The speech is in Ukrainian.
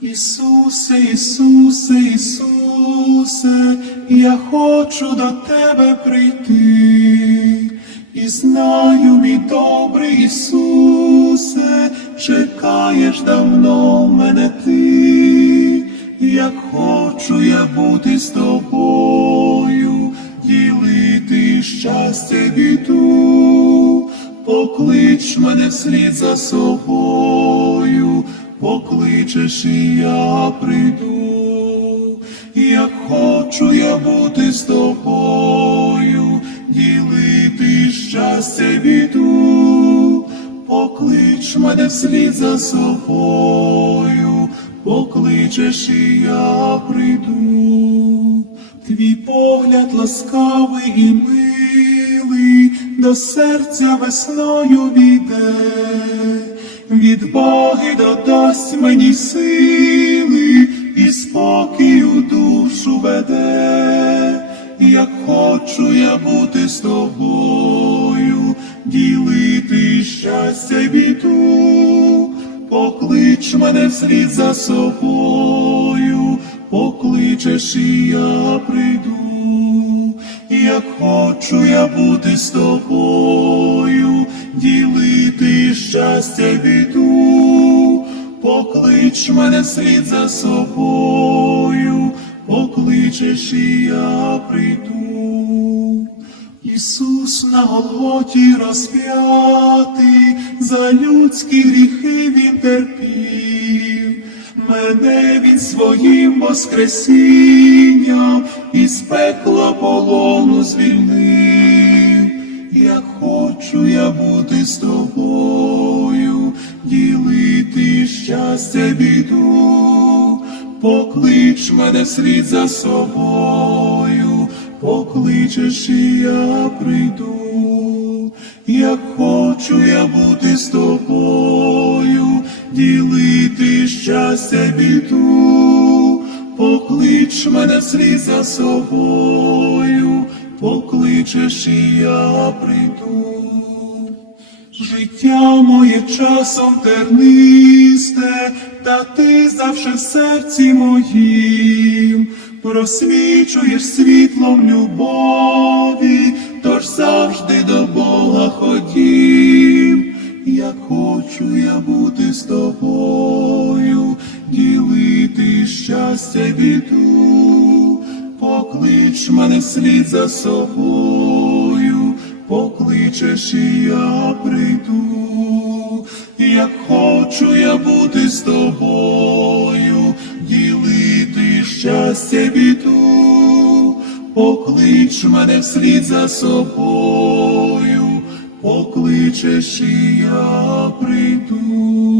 Ісусе, Ісусе, Ісусе, я хочу до Тебе прийти, і знаю, мій добрий Ісусе, чекаєш давно мене ти, як хочу я бути з тобою, ділити щастя біду, поклич мене вслід за собою, покличеш і я прийду, як хочу я бути з тобою, ділити щастя біду, поклич мене вслід за собою, покличеш і я прийду. Твій погляд ласкавий і милий, до серця весною війде, відваги додасть мені сили, і спокою душу веде, як хочу я бути з тобою, ділити щастя й біду, поклич мене вслід за собою, покличеш і я прийду, як хочу я бути з тобою, ділити щастя поклич мене вслід за собою, покличеш і я прийду. Ісус на Голготі розп'ятий, за людські гріхи він терпів, мене він своїм воскресінням із пекла полону звільнив, як хочу я бути з тобою, щастя біду, поклич мене вслід за собою, покличеш і я прийду, як хочу я бути з тобою, ділити щастя біду, поклич мене вслід за собою, покличеш і я прийду. Життя моє часом тернисте, та ти завше в серці моїм, просвічуєш світлом любові, тож завжди до Бога ходім, як хочу я бути з тобою, ділити щастя й біду, поклич мене вслід за собою, покличеш і я прийду, як хочу я бути з тобою, ділити щастя біду, поклич мене вслід за собою, покличеш і я прийду.